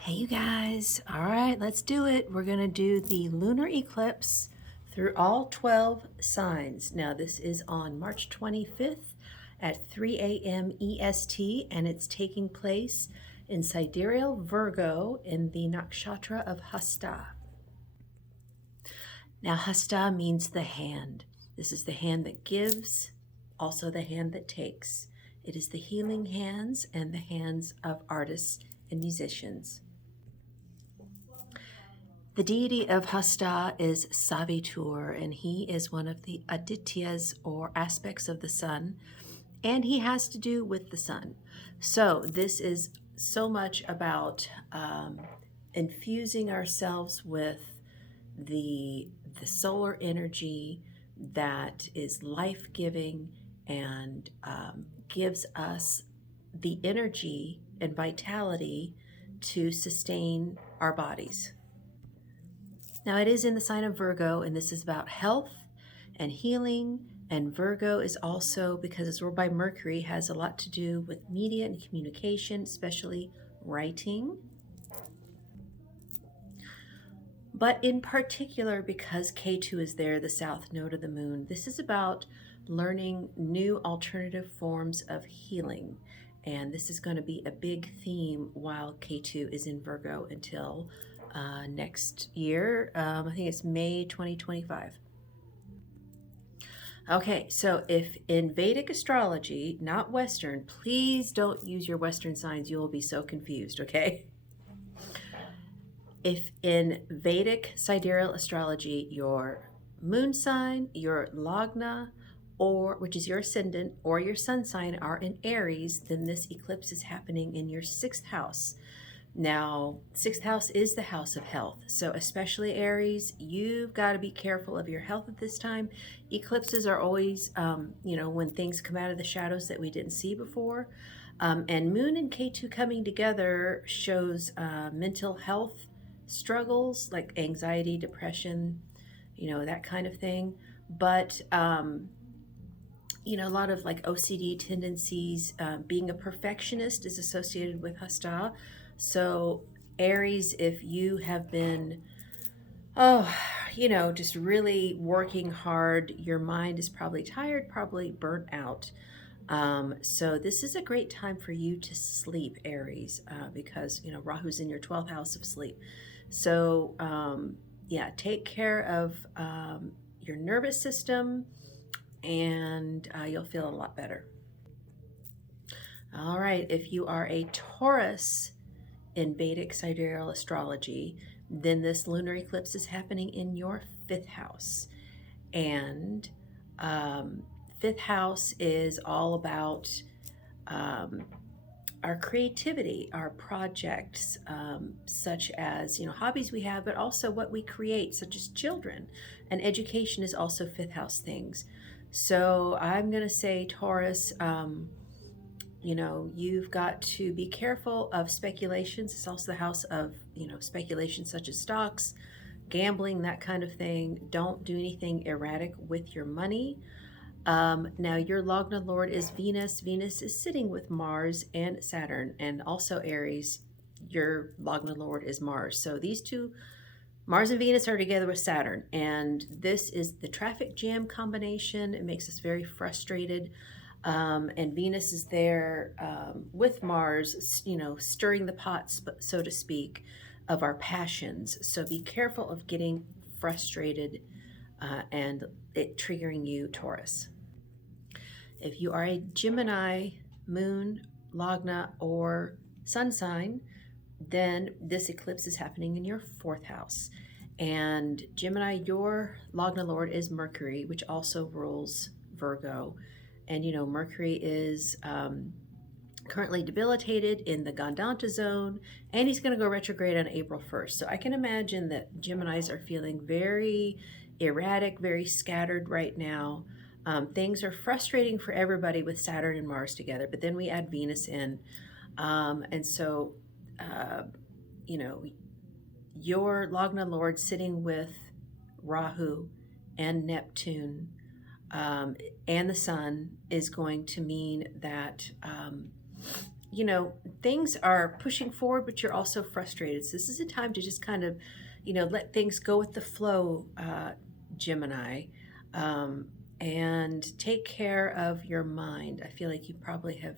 Hey, you guys. All right, let's do it. We're going to do the lunar eclipse through all 12 signs. Now, this is on March 25th at 3 a.m. EST, and it's taking place in Sidereal, Virgo, in the nakshatra of Hasta. Now, Hasta means the hand. This is the hand that gives, also the hand that takes. It is the healing hands and the hands of artists and musicians. The deity of Hasta is Savitur, and he is one of the Adityas or aspects of the sun, and he has to do with the sun. So this is so much about infusing ourselves with the solar energy that is life-giving and gives us the energy and vitality to sustain our bodies. Now, it is in the sign of Virgo, and this is about health and healing. And Virgo is also, because it's ruled by Mercury, has a lot to do with media and communication, especially writing. But in particular, because K2 is there, the south node of the moon, this is about learning new alternative forms of healing. And this is going to be a big theme while K2 is in Virgo until next year. I think it's May 2025. Okay, so if in Vedic astrology, not Western, please don't use your Western signs. You will be so confused, okay? If in Vedic sidereal astrology, your moon sign, your lagna, or which is your ascendant, or your sun sign are in Aries, then this eclipse is happening in your sixth house. Now, sixth house is the house of health. So especially Aries, you've got to be careful of your health at this time. Eclipses are always, when things come out of the shadows that we didn't see before. And Moon and K2 coming together shows mental health struggles like anxiety, depression, that kind of thing. But, a lot of like OCD tendencies. Being a perfectionist is associated with Hasta. So, Aries, if you have been, just really working hard, your mind is probably tired, probably burnt out. So, this is a great time for you to sleep, Aries, because, Rahu's in your 12th house of sleep. So, take care of your nervous system and you'll feel a lot better. All right, if you are a Taurus, in Vedic sidereal astrology, then this lunar eclipse is happening in your fifth house. And fifth house is all about our creativity, our projects, such as, hobbies we have, but also what we create, such as children. And education is also fifth house things. So I'm going to say, Taurus, you've got to be careful of speculations. It's also the house of, speculation such as stocks, gambling, that kind of thing. Don't do anything erratic with your money. Now, your Lagna Lord is Venus. Venus is sitting with Mars and Saturn, and also Aries. Your Lagna Lord is Mars. So these two, Mars and Venus, are together with Saturn, and this is the traffic jam combination. It makes us very frustrated. And Venus is there with Mars, stirring the pots, so to speak, of our passions. So be careful of getting frustrated and it triggering you, Taurus. If you are a Gemini, Moon, Lagna, or Sun sign, then this eclipse is happening in your fourth house. And Gemini, your Lagna Lord is Mercury, which also rules Virgo. And Mercury is currently debilitated in the Gandanta zone, and he's going to go retrograde on April 1st. So I can imagine that Geminis are feeling very erratic, very scattered right now. Things are frustrating for everybody with Saturn and Mars together, but then we add Venus in. And so, your Lagna Lord sitting with Rahu and Neptune and the sun is going to mean that you know, things are pushing forward, but you're also frustrated. So this is a time to just kind of, you know, let things go with the flow, Gemini, um, and take care of your mind. I feel like you probably have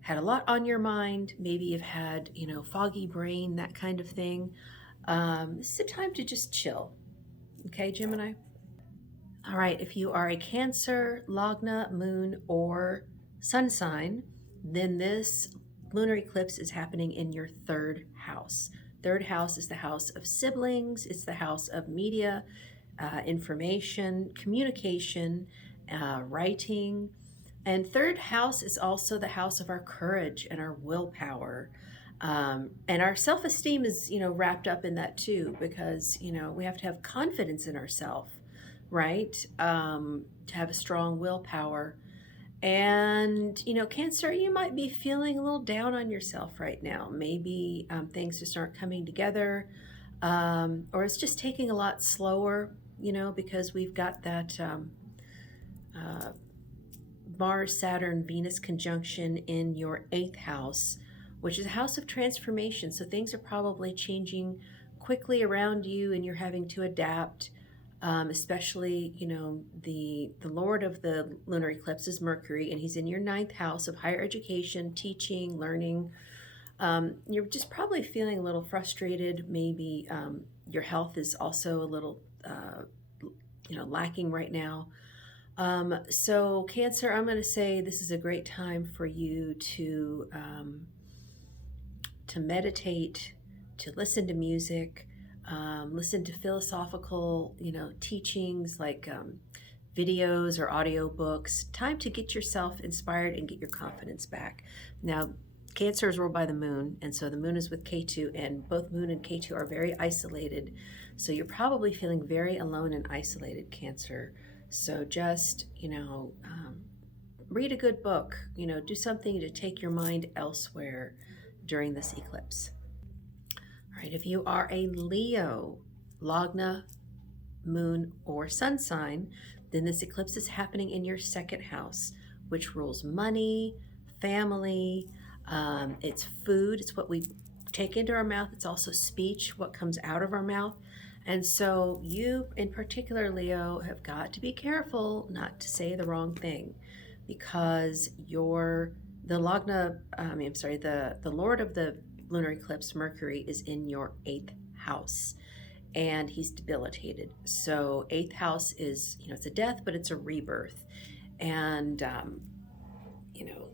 had a lot on your mind. Maybe you've had, you know, foggy brain, that kind of thing. This is a time to just chill. Okay, Gemini? All right, if you are a Cancer, Lagna, Moon, or Sun sign, then this lunar eclipse is happening in your third house. Third house is the house of siblings, it's the house of media, information, communication, writing. And third house is also the house of our courage and our willpower. And our self-esteem is, you know, wrapped up in that too, because, you know, we have to have confidence in ourselves, right? To have a strong willpower. And, you know, Cancer, you might be feeling a little down on yourself right now. Maybe things just aren't coming together, or it's just taking a lot slower, you know, because we've got that uh, Mars, Saturn, Venus conjunction in your eighth house, which is a house of transformation. So things are probably changing quickly around you, and you're having to adapt. Especially, you know, the Lord of the lunar eclipse is Mercury, and he's in your ninth house of higher education, teaching, learning. You're just probably feeling a little frustrated. Maybe your health is also a little, you know, lacking right now. So Cancer, I'm going to say this is a great time for you to meditate, to listen to music, listen to philosophical, you know, teachings like videos or audiobooks. Time to get yourself inspired and get your confidence back. Now, Cancer is ruled by the moon, and so the moon is with K2, and both moon and K2 are very isolated. So you're probably feeling very alone and isolated, Cancer. So just, you know, read a good book, you know, do something to take your mind elsewhere during this eclipse. All right, if you are a Leo, Lagna, Moon, or Sun sign, then this eclipse is happening in your second house, which rules money, family, it's food, it's what we take into our mouth, it's also speech, what comes out of our mouth. And so you in particular, Leo, have got to be careful not to say the wrong thing, because the Lagna, I'm sorry, the Lord of the lunar eclipse, Mercury, is in your eighth house, and he's debilitated. So eighth house is, you know, it's a death, but it's a rebirth. And, you know,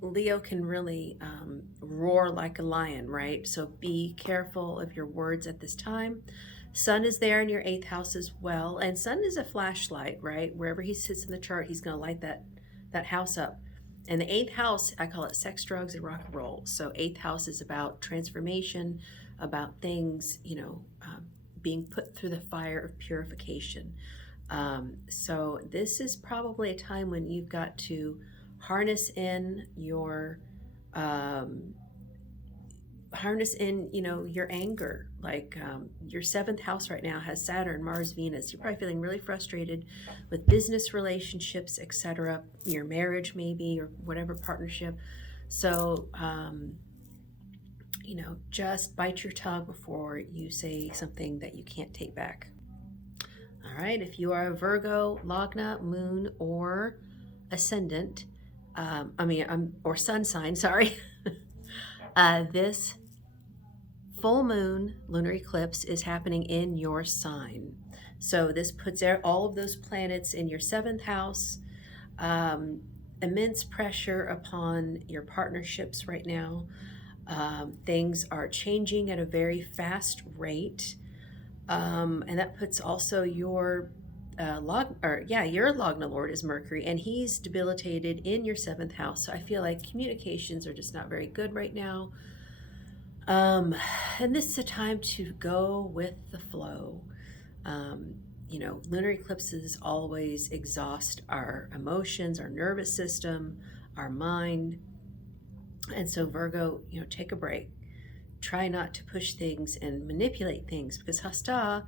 Leo can really roar like a lion, right? So be careful of your words at this time. Sun is there in your eighth house as well. And Sun is a flashlight, right? Wherever he sits in the chart, he's going to light that house up. And the eighth house, I call it sex, drugs, and rock and roll. So eighth house is about transformation, about things, you know, being put through the fire of purification. So this is probably a time when you've got to harness in your you know, your anger. Like your seventh house right now has Saturn, Mars, Venus. You're probably feeling really frustrated with business relationships, etc., your marriage maybe, or whatever partnership. So you know, just bite your tongue before you say something that you can't take back. All right, if you are a Virgo, Lagna, Moon, or Ascendant, or Sun sign, sorry, this full moon lunar eclipse is happening in your sign. So this puts all of those planets in your seventh house. Immense pressure upon your partnerships right now. Things are changing at a very fast rate. And that puts also your your Lagna Lord is Mercury, and he's debilitated in your seventh house. So I feel like communications are just not very good right now. And this is a time to go with the flow. You know, lunar eclipses always exhaust our emotions, our nervous system, our mind. And so Virgo, you know, take a break. Try not to push things and manipulate things, because Hasta,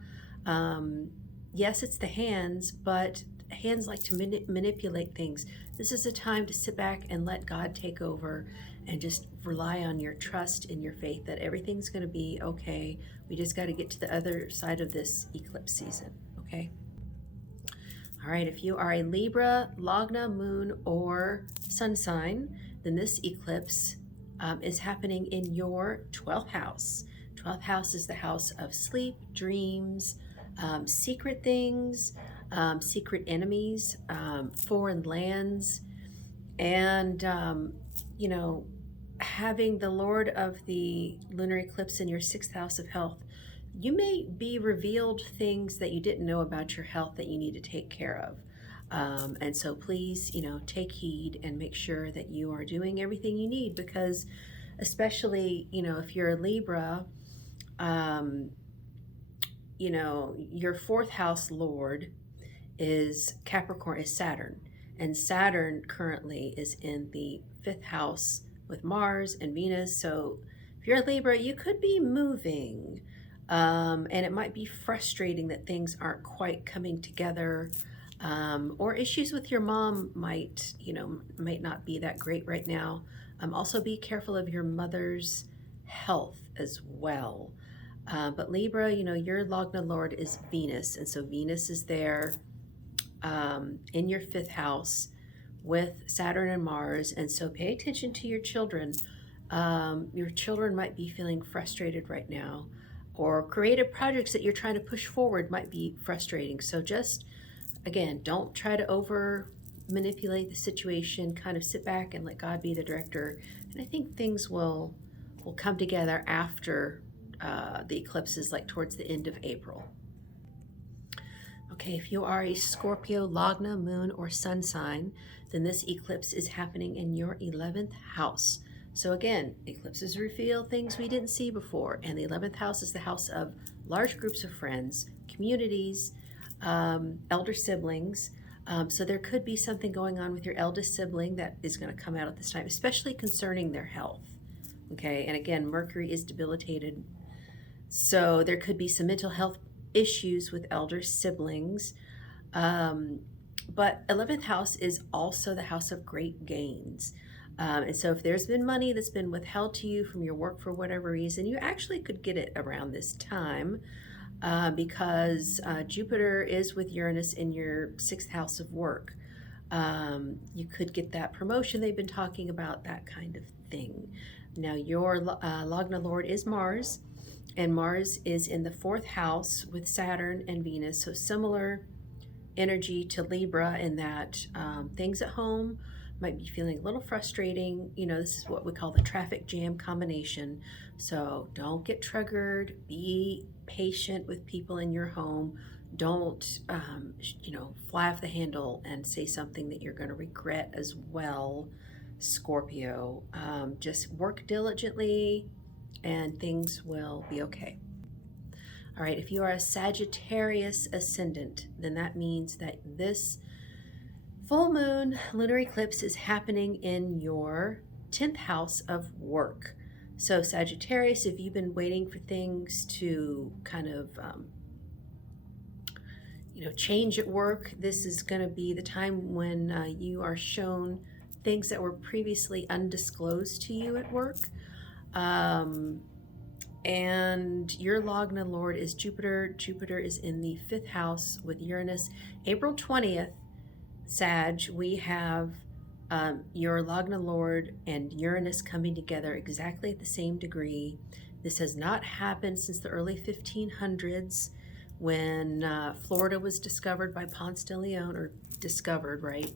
yes, it's the hands, but hands like to manipulate things. This is a time to sit back and let God take over and just rely on your trust and your faith that everything's going to be okay. We just got to get to the other side of this eclipse season, okay? All right, if you are a Libra, Lagna, Moon, or Sun sign, then this eclipse is happening in your 12th house. 12th house is the house of sleep, dreams, secret things, secret enemies, foreign lands, and, you know, having the Lord of the lunar eclipse in your 6th house of health. You may be revealed things that you didn't know about your health that you need to take care of. And so please, take heed and make sure that you are doing everything you need, because especially, if you're a Libra, your 4th house Lord is Capricorn, is Saturn. And Saturn currently is in the 5th house with Mars and Venus. So if you're a Libra, you could be moving. And it might be frustrating that things aren't quite coming together, or issues with your mom might not be that great right now. Also be careful of your mother's health as well. But Libra, your Lagna Lord is Venus, and so Venus is there in your 5th house with Saturn and Mars, and so pay attention to your children. Your children might be feeling frustrated right now, or creative projects that you're trying to push forward might be frustrating. So just, again, don't try to over manipulate the situation. Kind of sit back and let God be the director. And I think things will come together after the eclipses, like towards the end of April. Okay, if you are a Scorpio, Lagna, Moon, or Sun sign, then this eclipse is happening in your 11th house. So again, eclipses reveal things we didn't see before, and the 11th house is the house of large groups of friends, communities, elder siblings. So there could be something going on with your eldest sibling that is going to come out at this time, especially concerning their health. Okay, and again, Mercury is debilitated, so there could be some mental health issues with elder siblings. But 11th house is also the house of great gains. And so if there's been money that's been withheld to you from your work for whatever reason, you actually could get it around this time, because Jupiter is with Uranus in your 6th house of work. You could get that promotion they've been talking about, that kind of thing. Now, your Lagna Lord is Mars, and Mars is in the 4th house with Saturn and Venus. So similar energy to Libra in that things at home might be feeling a little frustrating. This is what we call the traffic jam combination. So don't get triggered. Be patient with people in your home. Don't, fly off the handle and say something that you're going to regret as well, Scorpio. Just work diligently and things will be okay. All right, if you are a Sagittarius ascendant, then that means that this full moon lunar eclipse is happening in your 10th house of work. So Sagittarius, if you've been waiting for things to kind of change at work, this is going to be the time when you are shown things that were previously undisclosed to you at work. And your Lagna Lord is Jupiter. Jupiter is in the 5th house with Uranus. April 20th, Sag, we have your Lagna Lord and Uranus coming together exactly at the same degree. This has not happened since the early 1500s, when Florida was discovered by Ponce de Leon, or discovered, right?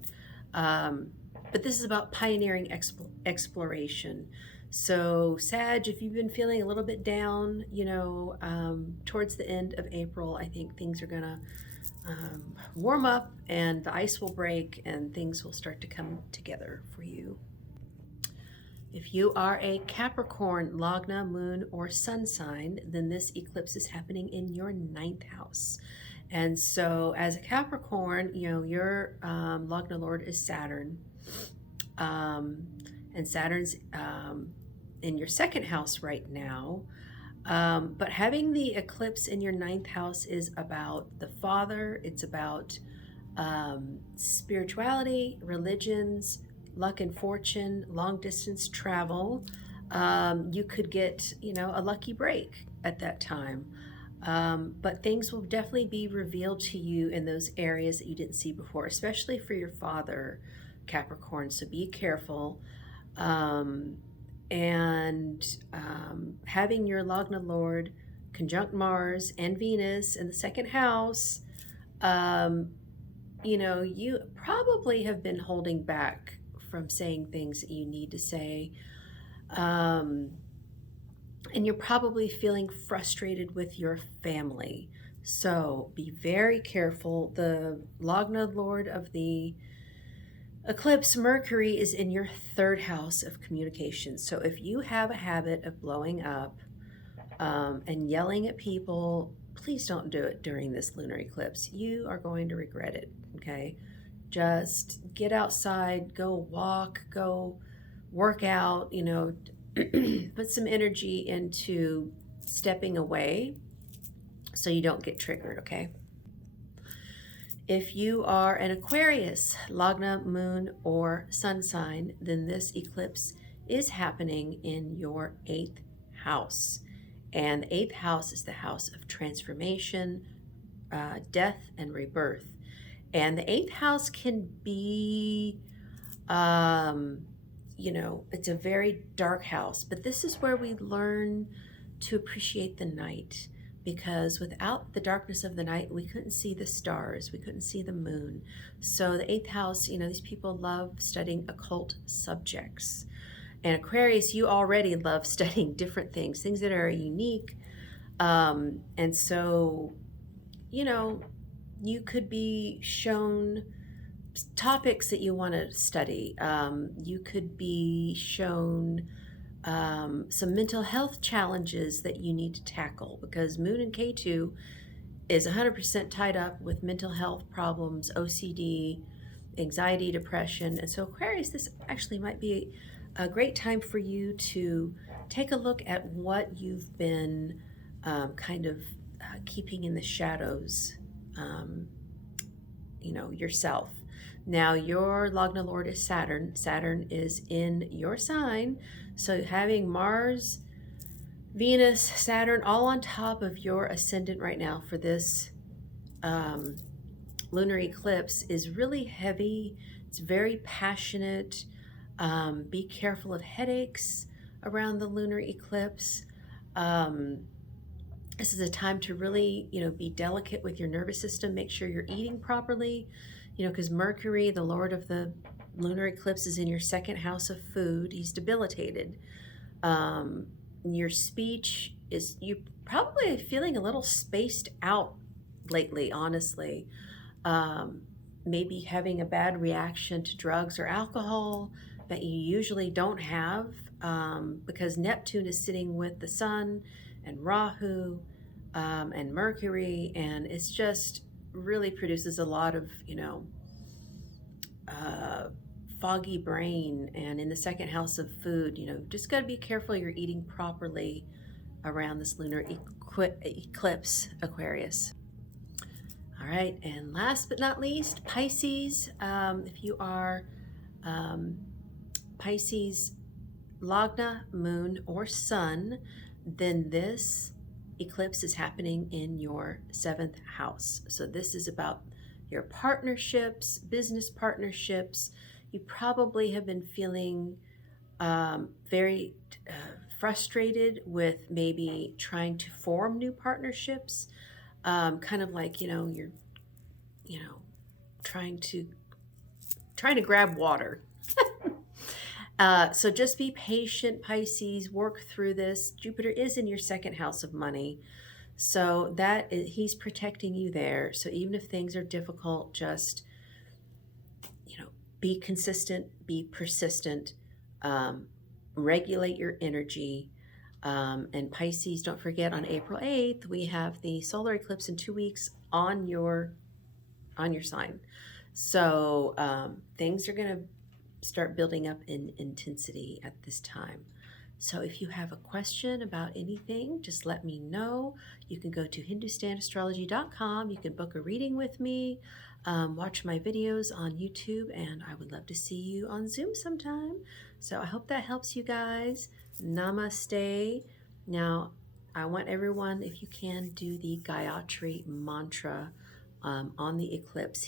But this is about pioneering exploration. So Sag, if you've been feeling a little bit down, towards the end of April, I think things are going to warm up and the ice will break and things will start to come together for you. If you are a Capricorn, Lagna, Moon, or Sun sign, then this eclipse is happening in your 9th house. And so as a Capricorn, your Lagna Lord is Saturn. And Saturn's in your 2nd house right now. But having the eclipse in your 9th house is about the Father. It's about spirituality, religions, luck and fortune, long distance travel. You could get, a lucky break at that time. But things will definitely be revealed to you in those areas that you didn't see before, especially for your father, Capricorn. So be careful. Um, and having your Lagna Lord conjunct Mars and Venus in the second house, um, you probably have been holding back from saying things that you need to say. Um, and you're probably feeling frustrated with your family. So be very careful. The Lagna Lord of the eclipse, Mercury, is in your third house of communication. So if you have a habit of blowing up and yelling at people, please don't do it during this lunar eclipse. You are going to regret it, okay? Just get outside, go walk, go work out, put some energy into stepping away so you don't get triggered, okay? If you are an Aquarius, Lagna, Moon, or Sun sign, then this eclipse is happening in your 8th house. And the 8th house is the house of transformation, death, and rebirth. And the 8th house can be, it's a very dark house, but this is where we learn to appreciate the night, because without the darkness of the night, we couldn't see the stars, we couldn't see the moon. So the 8th house, these people love studying occult subjects. And Aquarius, you already love studying different things that are unique. And so, you could be shown topics that you want to study. You could be shown some mental health challenges that you need to tackle, because Moon in K2 is 100% tied up with mental health problems, OCD, anxiety, depression. And so, Aquarius, this actually might be a great time for you to take a look at what you've been kind of keeping in the shadows, yourself. Now, your Lagna Lord is Saturn. Saturn is in your sign. So having Mars, Venus, Saturn all on top of your ascendant right now for this lunar eclipse is really heavy. It's very passionate. Be careful of headaches around the lunar eclipse. This is a time to really, be delicate with your nervous system. Make sure you're eating properly, because Mercury, the Lord of the lunar eclipse, is in your second house of food. He's debilitated. Your speech is, you probably feeling a little spaced out lately, honestly. Maybe having a bad reaction to drugs or alcohol that you usually don't have, because Neptune is sitting with the Sun and Rahu and Mercury, and it's just really produces a lot of, foggy brain. And in the second house of food, just got to be careful you're eating properly around this lunar eclipse, Aquarius. All right, and last but not least, Pisces. If you are Pisces, Lagna, Moon, or Sun, then this eclipse is happening in your 7th house. So this is about your partnerships, business partnerships. You probably have been feeling very frustrated with maybe trying to form new partnerships, kind of like, you're, trying to grab water. So just be patient, Pisces. Work through this. Jupiter is in your second house of money, so he's protecting you there. So even if things are difficult, just be consistent, be persistent, regulate your energy. And Pisces, don't forget, on April 8th, we have the solar eclipse in 2 weeks on your sign. So things are going to start building up in intensity at this time. So if you have a question about anything, just let me know. You can go to hindustanastrology.com. You can book a reading with me, watch my videos on YouTube, and I would love to see you on Zoom sometime. So I hope that helps you guys. Namaste. Now, I want everyone, if you can, do the Gayatri mantra on the eclipse.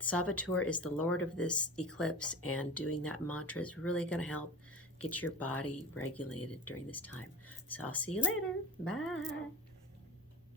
Saboteur is the lord of this eclipse, and doing that mantra is really going to help get your body regulated during this time. So I'll see you later. Bye.